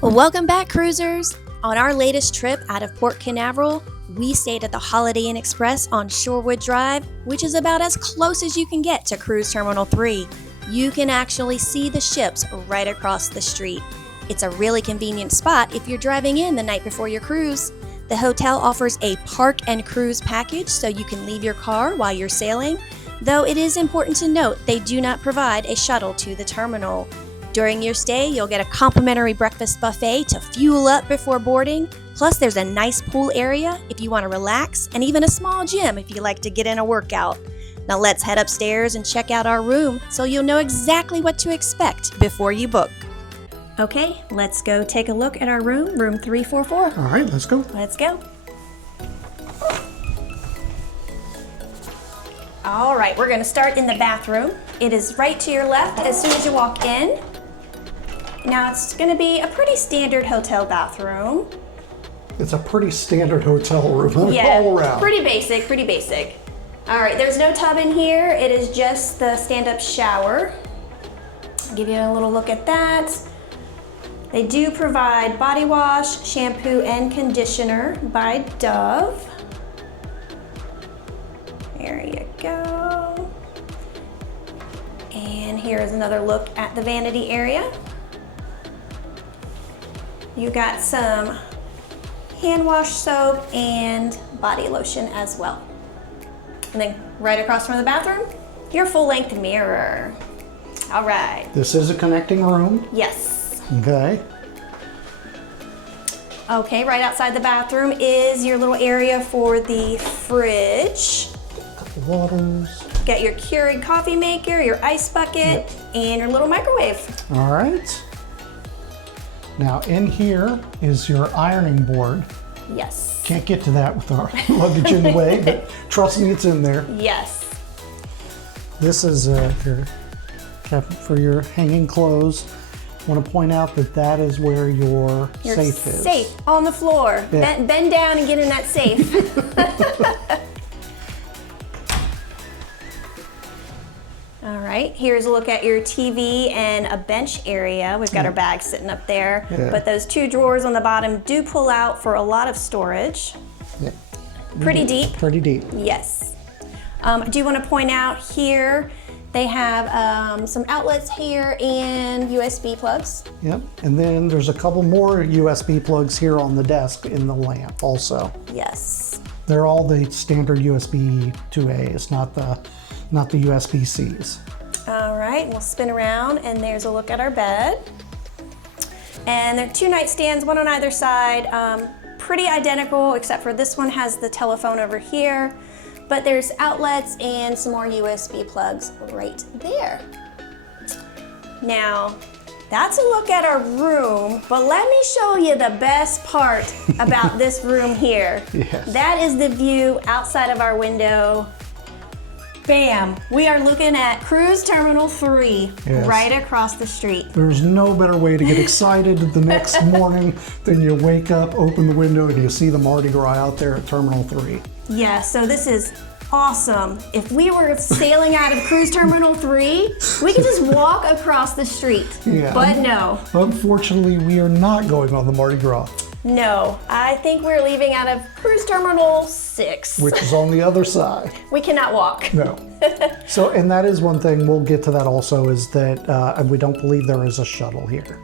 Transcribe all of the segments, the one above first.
Well, welcome back, cruisers! On our latest trip out of Port Canaveral, we stayed at the Holiday Inn Express on Shorewood Drive, which is about as close as you can get to Cruise Terminal 3. You can actually see the ships right across the street. It's a really convenient spot if you're driving in the night before your cruise. The hotel offers a park and cruise package so you can leave your car while you're sailing, though it is important to note they do not provide a shuttle to the terminal. During your stay, you'll get a complimentary breakfast buffet to fuel up before boarding. Plus, there's a nice pool area if you want to relax, and even a small gym if you like to get in a workout. Now let's head upstairs and check out our room so you'll know exactly what to expect before you book. Okay, let's go take a look at our room, room 344. All right, let's go. Let's go. All right, we're going to start in the bathroom. It is right to your left as soon as you walk in. Now it's going to be a pretty standard hotel bathroom. It's a pretty standard hotel room Yeah, all around. pretty basic, pretty basic. All right, there's no tub in here. It is just the stand-up shower. I'll give you a little look at that. They do provide body wash, shampoo, and conditioner by Dove. There you go. And here's another look at the vanity area. You got some hand wash soap and body lotion as well. And then right across from the bathroom, your full-length mirror. All right. This is a connecting room. Yes. Okay. Okay, right outside the bathroom is your little area for the fridge. Couple waters. Got your Keurig coffee maker, your ice bucket, and your little microwave. All right. Now in here is your ironing board. Yes. Can't get to that with our luggage in the way, but trust me, it's in there. Yes. This is your cabinet for your hanging clothes. I want to point out that that is where your safe is. Safe on the floor. Yeah. Bend down and get in that safe. All right, here's a look at your TV and a bench area. We've got our bags sitting up there, but those two drawers on the bottom do pull out for a lot of storage. Yeah. Pretty deep. Pretty deep. Yes. I do want to point out here, they have some outlets here and USB plugs. Yep, and then there's a couple more USB plugs here on the desk in the lamp also. Yes. They're all the standard USB 2As, not the USB-Cs. All right, we'll spin around and there's a look at our bed. And there are two nightstands, one on either side, pretty identical except for this one has the telephone over here, but there's outlets and some more USB plugs right there. Now, that's a look at our room, but let me show you the best part about this room here. Yes. That is the view outside of our window. Bam! We are looking at Cruise Terminal 3, Yes. right across the street. There's no better way to get excited the next morning than you wake up, open the window, and you see the Mardi Gras out there at Terminal 3. Yeah, so this is awesome. If we were sailing out of Cruise Terminal 3, we could just walk across the street. Yeah. But no. Unfortunately, we are not going on the Mardi Gras, No, I think we're leaving out of Cruise Terminal 6. which is on the other side. We cannot walk. No. So, and that is one thing, we'll get to that also, is that we don't believe there is a shuttle here.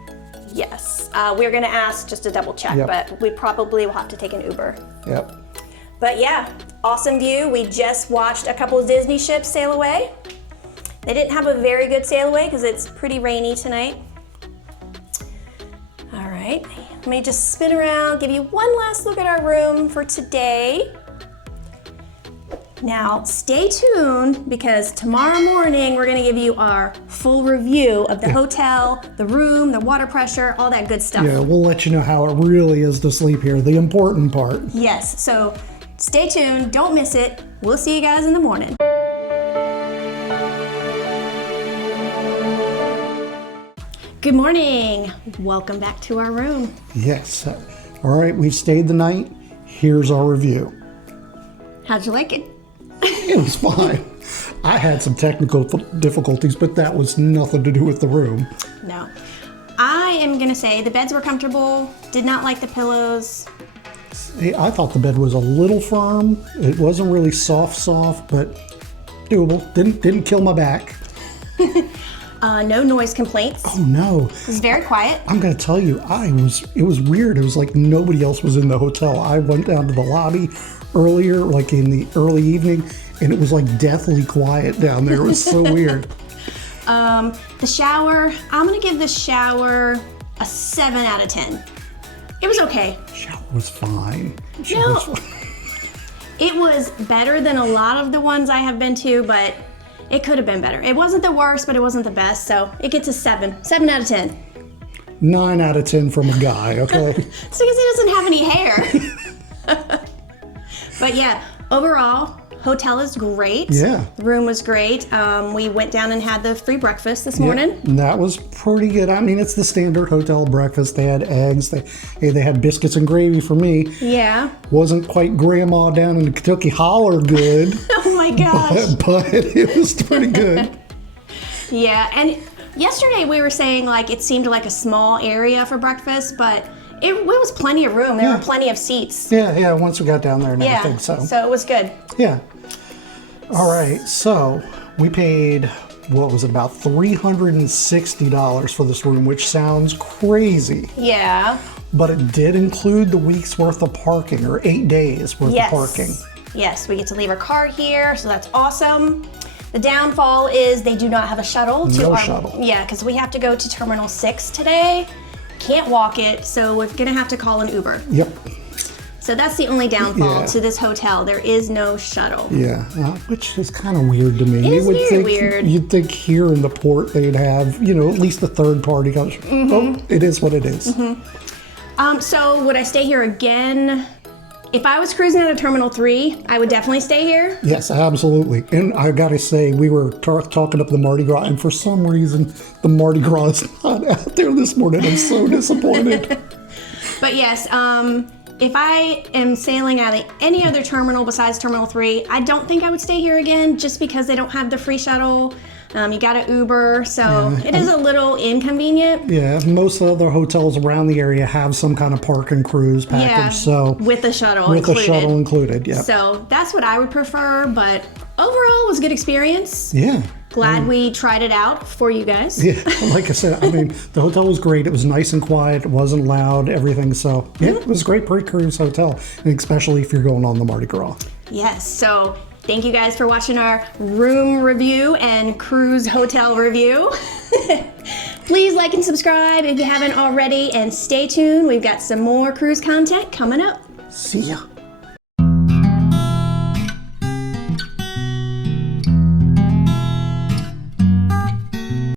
Yes, we're gonna ask just to double check, Yep. but we probably will have to take an Uber. Yep. But yeah, awesome view. We just watched a couple of Disney ships sail away. They didn't have a very good sail away because it's pretty rainy tonight. All right, let me just spin around, give you one last look at our room for today. Now, stay tuned because tomorrow morning we're gonna give you our full review of the hotel, the room, the water pressure, all that good stuff. Yeah, we'll let you know how it really is to sleep here, the important part. Yes, so stay tuned, don't miss it. We'll see you guys in the morning. Good morning. Welcome back to our room. Yes. All right, we've stayed the night. Here's our review. How'd you like it? It was fine. I had some technical difficulties, but that was nothing to do with the room. No. I am gonna say the beds were comfortable. Did not like the pillows. I thought the bed was a little firm. It wasn't really soft, but doable. Didn't kill my back. No noise complaints. Oh no. It was very quiet. I'm gonna tell you, it was weird. It was like nobody else was in the hotel. I went down to the lobby earlier, like in the early evening, and it was like deathly quiet down there. It was so weird. The shower, I'm gonna give the shower a 7 out of 10. It was okay. Shower was fine. It was better than a lot of the ones I have been to, but it could have been better. It wasn't the worst, but it wasn't the best, so it gets a 7. 7 out of 10. 9 out of 10 from a guy, okay? It's because he doesn't have any hair. But yeah, overall, hotel is great. Yeah. The room was great. We went down and had the free breakfast this morning. And that was pretty good. I mean, it's the standard hotel breakfast. They had eggs. They had biscuits and gravy for me. Yeah. Wasn't quite grandma down in the Kentucky Holler good. Oh my gosh. But it was pretty good. Yeah, and yesterday we were saying like it seemed like a small area for breakfast, but it was plenty of room. There were plenty of seats. Yeah, once we got down there and everything. So it was good. Yeah. All right, so we paid, what was it, about $360 for this room, which sounds crazy. Yeah. But it did include the week's worth of parking, or 8 days worth of parking. Yes, we get to leave our car here, so that's awesome. The downfall is they do not have a shuttle. No shuttle. Yeah, because we have to go to Terminal 6 today. Can't walk it, so we're gonna have to call an Uber. Yep. So that's the only downfall to this hotel. There is no shuttle. Yeah, which is kind of weird to me. It is very weird. You'd think here in the port they'd have, at least a third party. Oh, it is what it is. So would I stay here again? If I was cruising out of Terminal 3, I would definitely stay here. Yes, absolutely. And I gotta say, we were talking up the Mardi Gras, and for some reason, the Mardi Gras is not out there this morning. I'm so disappointed. But yes, if I am sailing out of any other terminal besides Terminal 3, I don't think I would stay here again just because they don't have the free shuttle. You got to Uber, so it is a little inconvenient. Yeah, most other hotels around the area have some kind of park and cruise package. So with the shuttle included. With the shuttle included, yeah. So that's what I would prefer, but overall it was a good experience. Yeah. Glad we tried it out for you guys. Yeah, like I said, I mean, the hotel was great. It was nice and quiet. It wasn't loud, everything. So, yeah, it was a great pre-cruise hotel, and especially if you're going on the Mardi Gras. Yes, so thank you guys for watching our room review and cruise hotel review. Please like and subscribe if you haven't already, and stay tuned. We've got some more cruise content coming up. See ya.